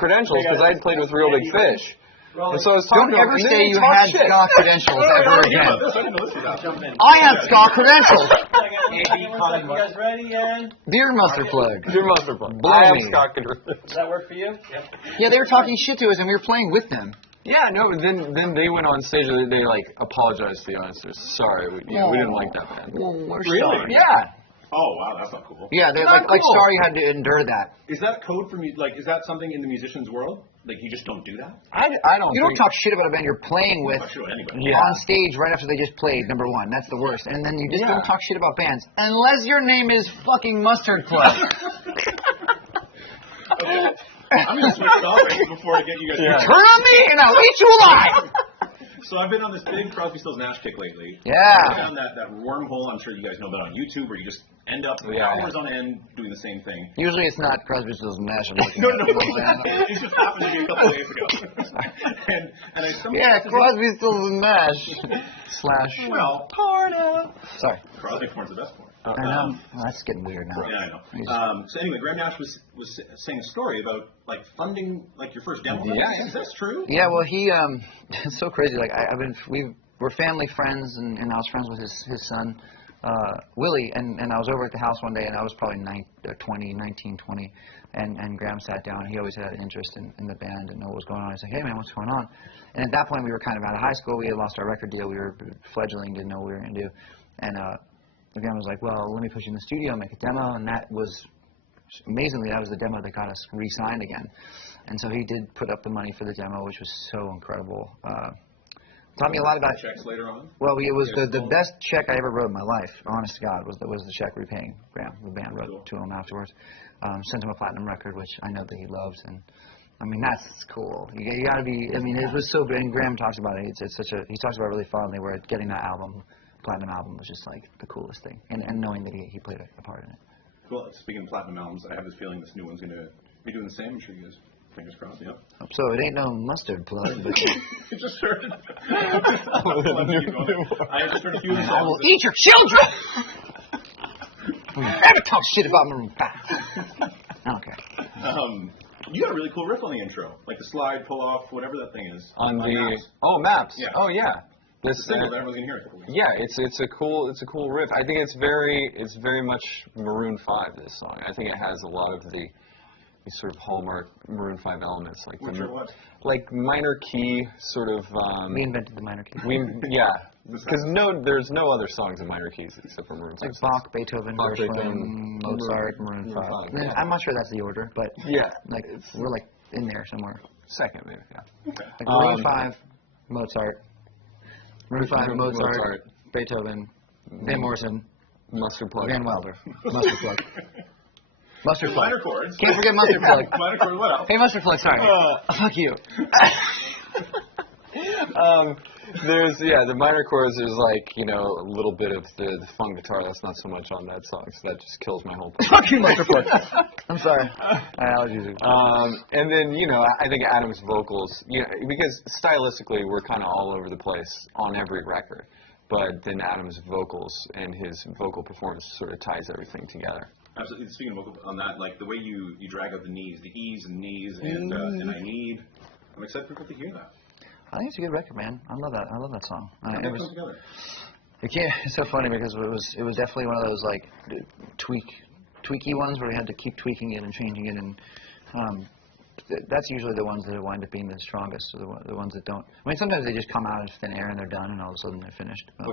credentials because I'd played with Real Big Fish. And so I was talking Don't ever say you had ska credentials ever again. I have ska credentials. You guys ready, and Beer mustard plug. Beer mustard plug. I have ska credentials. Does that work for you? Yeah, they were talking shit to us, and we were playing with them. Yeah, no, then they went on stage and they like apologized to the audience. Sorry, we didn't like that band. We're Really? sorry. Yeah. Oh wow, that's not cool. Yeah, they're Not like cool. sorry you had to endure that. Is that code for me? Like, is that something in the musician's world? Like, you just don't do that? I don't. You don't talk shit about a band you're playing with Not sure anybody. Yeah. on stage right after they just played, number one. That's the worst. And then you just don't talk shit about bands. Unless your name is fucking Mustard Plug. I'm gonna switch topics before I get you guys. Turn on me and I'll eat you alive! So I've been on this big Crosby, Stills, Nash kick lately. Yeah. I found that wormhole, I'm sure you guys know about on YouTube, where you just end up hours on end doing the same thing. Usually it's not Crosby, Stills, and Nash. No. It just happened to me a couple of days ago. and I Crosby, Stills, and Nash. / Well, Sorry. Crosby Corn's the best porn. I know. Oh, that's getting weird now. Yeah, I know. So anyway, Graham Nash was saying a story about like funding like your first demo. Yeah. Is that true? Yeah, well, he it's so crazy. Like we're family friends, and I was friends with his son Willie, and I was over at the house one day, and I was probably 19, 20, and Graham sat down. He always had an interest in the band and know what was going on. He's like, hey man, what's going on? And at that point, we were kind of out of high school. We had lost our record deal. We were fledgling, didn't know what we were going to do, and Graham was like, well, let me put you in the studio, make a demo, and that was, amazingly, that was the demo that got us re-signed again. And so he did put up the money for the demo, which was so incredible. Taught me a lot about checks later on. Well, it was the best check I ever wrote in my life. Honest to God, was the check repaying Graham. The band wrote to him afterwards. Sent him a platinum record, which I know that he loves, and I mean that's cool. You got to be. I mean, it was so good. And Graham talks about it. It's such a. He talks about it really fondly. Where getting that platinum album was just like the coolest thing, and knowing that he played a part in it. Well, speaking of platinum albums, I have this feeling this new one's going to be doing the same. I'm sure you guys, fingers crossed, yeah. Hope so. It ain't no mustard plug, but It just started. I just heard a few of the I will songs. eat your children. Never talk shit about Maroon 5. I don't care. You got a really cool riff on the intro, like the slide, pull off, whatever that thing is. On the Maps. Maps. Yeah. Oh yeah. It's a single that everyone's gonna hear it. Yeah, it's a cool riff. I think it's very much Maroon 5. This song. I think it has a lot of the sort of hallmark Maroon 5 elements, like like minor key sort of. We invented the minor key. Because there's no other songs in minor keys except for Maroon 5. Like Bach, Beethoven, Gershwin, Mozart, Maroon 5. Yeah. I'm not sure that's the order, but like we're like in there somewhere. Second, maybe. Yeah. Okay. Like Maroon 5, Mozart. Maroon 5, Mozart, Beethoven, Van Morrison, Mustard Plug, Van Wilder, Mustard Plug. Mustard Plug. Minor chords. Can't forget Mustard Plug. Minor chords. What else? Hey, Mustard Plug. Sorry. Fuck you. There's the minor chords. There's like a little bit of the funk guitar. That's not so much on that song, so that just kills my whole point. Fuck you, Mustard Plug. I'm sorry. Allergies. And then I think Adam's vocals, because stylistically we're kind of all over the place on every record, but then Adam's vocals and his vocal performance sort of ties everything together. Absolutely. Speaking of vocal on that, like the way you drag out the knees, the E's and knees, and I need. I'm excited for people to hear that. I think it's a good record, man. I love that. I love that song. How did it come together? It's so funny because it was definitely one of those like tweaky ones where we had to keep tweaking it and changing it, and that's usually the ones that wind up being the strongest, or the ones that don't. I mean, sometimes they just come out of thin air and they're done, and all of a sudden they're finished. A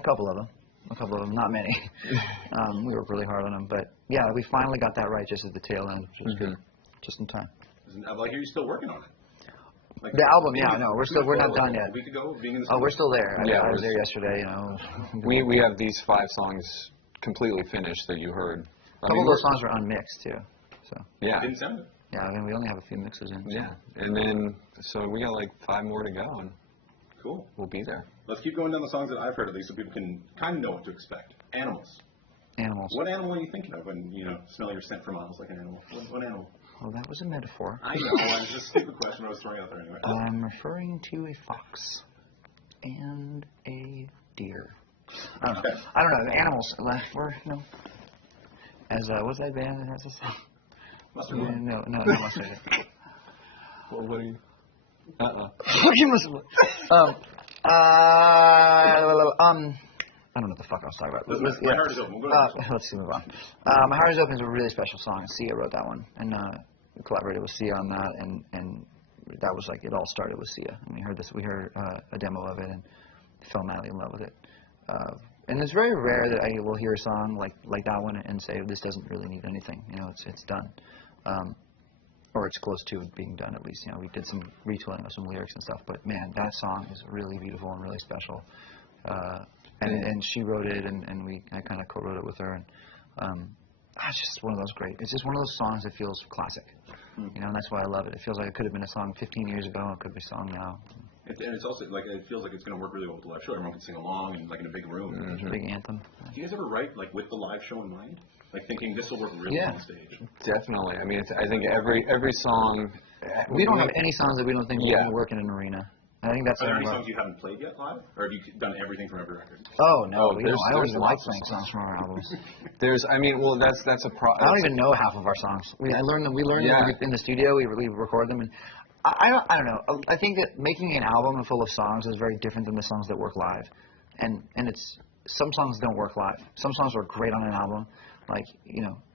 couple of them, not many. We worked really hard on them, but yeah, we finally got that right just at the tail end, which was good, just in time. Like, you're still working on it. Like the album, we're not done yet. A week ago, being in the we're still there. I was there yesterday. We have these 5 songs completely finished that you heard. A couple of those songs were unmixed too. So yeah, didn't sound it. Yeah, I mean we only have a few mixes in. So. Yeah, and then so we got like 5 more to go, and cool. We'll be there. Let's keep going down the songs that I've heard at least, so people can kind of know what to expect. Animals. What animal are you thinking of when smell your scent for miles like an animal? What animal? Oh, that was a metaphor. I know. It was just a stupid question I was throwing out there anyway. I'm referring to a fox and a deer. I don't know. Animals. We're, as what's that band that has a song? Mustard. No, not mustard. Well, what are you? Fucking mustard. I don't know what the fuck I was talking about. My Heart Is Open. We'll go to this one. Let's move on. My Heart Is Open is a really special song. Sia wrote that one, and collaborated with Sia on that, and that was like, it all started with Sia. And we heard a demo of it and fell madly in love with it. And it's very rare that I will hear a song like that one and say, this doesn't really need anything. It's done. Or it's close to being done, at least. We did some retooling of some lyrics and stuff, but man, that song is really beautiful and really special. And she wrote it, and I kind of co-wrote it with her, and it's just one of those it's just one of those songs that feels classic, and that's why I love it. It feels like it could have been a song 15 years ago, it could be a song now. And it's also like, it feels like it's going to work really well with the live show. Everyone can sing along and like in a big room. Mm-hmm. Big anthem. Do you guys ever write like with the live show in mind? Like thinking this will work really well on stage? Definitely. I mean, I think every song. We don't have any songs that we don't think will work in an arena. I think that's. Are there any songs you haven't played yet live, or have you done everything from every record? Oh no, I always there's like playing songs from our albums. That's a problem. I don't even know half of our songs. We learn them in the studio. We record them, and I don't know. I think that making an album full of songs is very different than the songs that work live, and it's some songs don't work live. Some songs are great on an album, like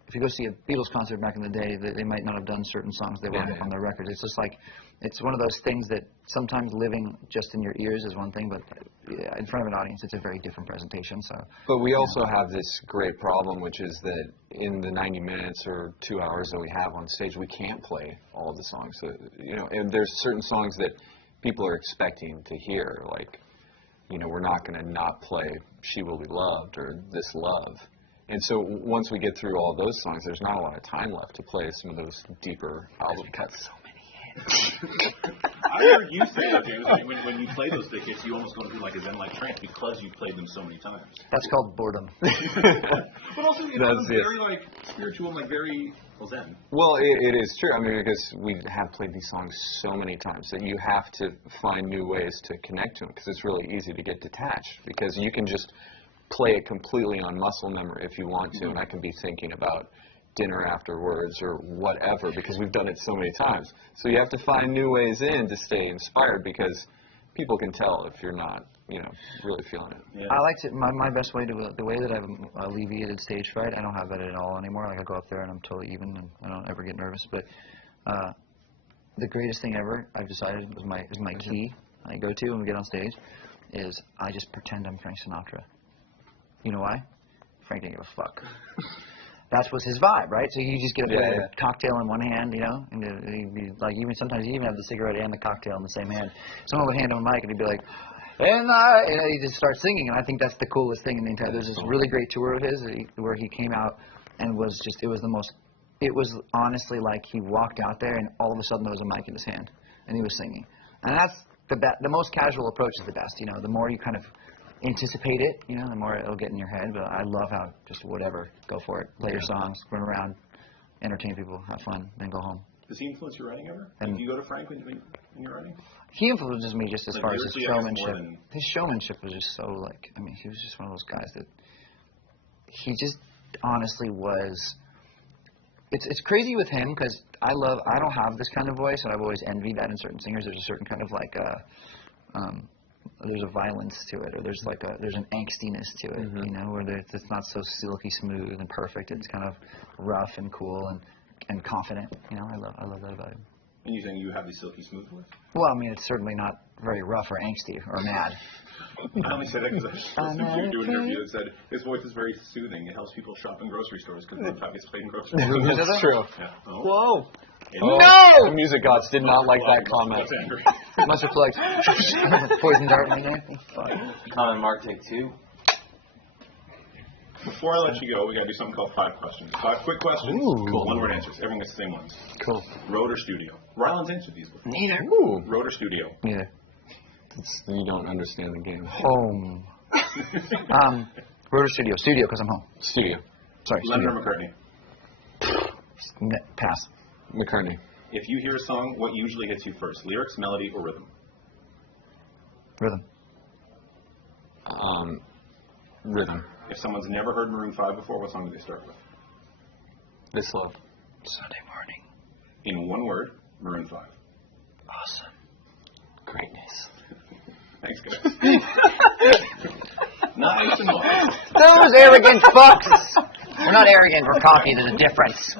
if you go see a Beatles concert back in the day, they might not have done certain songs they weren't on their record. It's just like, it's one of those things that sometimes living just in your ears is one thing, but in front of an audience, it's a very different presentation. So. But we also have this great problem, which is that in the 90 minutes or 2 hours that we have on stage, we can't play all of the songs. So, and there's certain songs that people are expecting to hear, like, we're not going to not play She Will Be Loved or This Love. And so once we get through all those songs, there's not a lot of time left to play some of those deeper album cuts. So many hits. I heard you say that, James. When you play those big hits, you almost go through like a zen-like trance because you played them so many times. That's called boredom. But also, it's very like spiritual and like very zen. Well, it is true. I mean, because we have played these songs so many times that you have to find new ways to connect to them, because it's really easy to get detached, because you can just play it completely on muscle memory if you want to, and I can be thinking about dinner afterwards or whatever, because we've done it so many times. So you have to find new ways in to stay inspired, because people can tell if you're not, really feeling it. Yeah. I like to, my best way to, the way that I've alleviated stage fright, I don't have that at all anymore. Like, I go up there and I'm totally even, and I don't ever get nervous. But the greatest thing ever, I've decided, is my key I go to when we get on stage, is I just pretend I'm Frank Sinatra. You know why? Frank didn't give a fuck. That was his vibe, right? So you just get a cocktail in one hand, and like sometimes you even have the cigarette and the cocktail in the same hand. Someone would hand him a mic and he'd be like, and he just starts singing, and I think that's the coolest thing in the entire. There's this really great tour of his where he came out and was honestly like he walked out there and all of a sudden there was a mic in his hand and he was singing. And that's the most casual approach is the best. The more you kind of anticipate it, the more it'll get in your head. But I love how just whatever, go for it. Play your songs, run around, entertain people, have fun, then go home. Does he influence your writing ever? Do you go to Frank when you're writing? He influences me just as far as his showmanship. His showmanship was just so he was just one of those guys that he just honestly was. It's crazy with him because I don't have this kind of voice, and I've always envied that in certain singers. There's a certain kind of there's a violence to it, or there's an angstiness to it, where it's not so silky smooth and perfect. It's kind of rough and cool and confident. I love that about him. And you saying you have the silky smooth voice? Well, I mean, it's certainly not very rough or angsty or mad. I only say that because I was listening to an interview that said his voice is very soothing. It helps people shop in grocery stores because the time gets played in grocery stores. That's true. Yeah. Oh. Whoa. Oh. No! The music gods did not like that comment. Must have like poison dart in there. Mark, take 2. Before I let you go, we got to do something called 5 questions. 5 quick questions. Ooh. Cool. 1-word answers. Everyone gets the same ones. Cool. Road or studio? Ryland's answered these before. Neither. Ooh. Road or studio? Neither. You don't understand the game. Home. Road or studio? Studio, because I'm home. Studio. Sorry, Lennon studio. or McCartney? Pass. McCartney. If you hear a song, what usually hits you first? Lyrics, melody, or rhythm? Rhythm. Rhythm. If someone's never heard Maroon 5 before, what song do they start with? This Love. Sunday morning. In one word, Maroon 5. Awesome. Greatness. Thanks, guys. Nice and nice. Those arrogant fucks. We're not arrogant, we're cocky. There's a difference.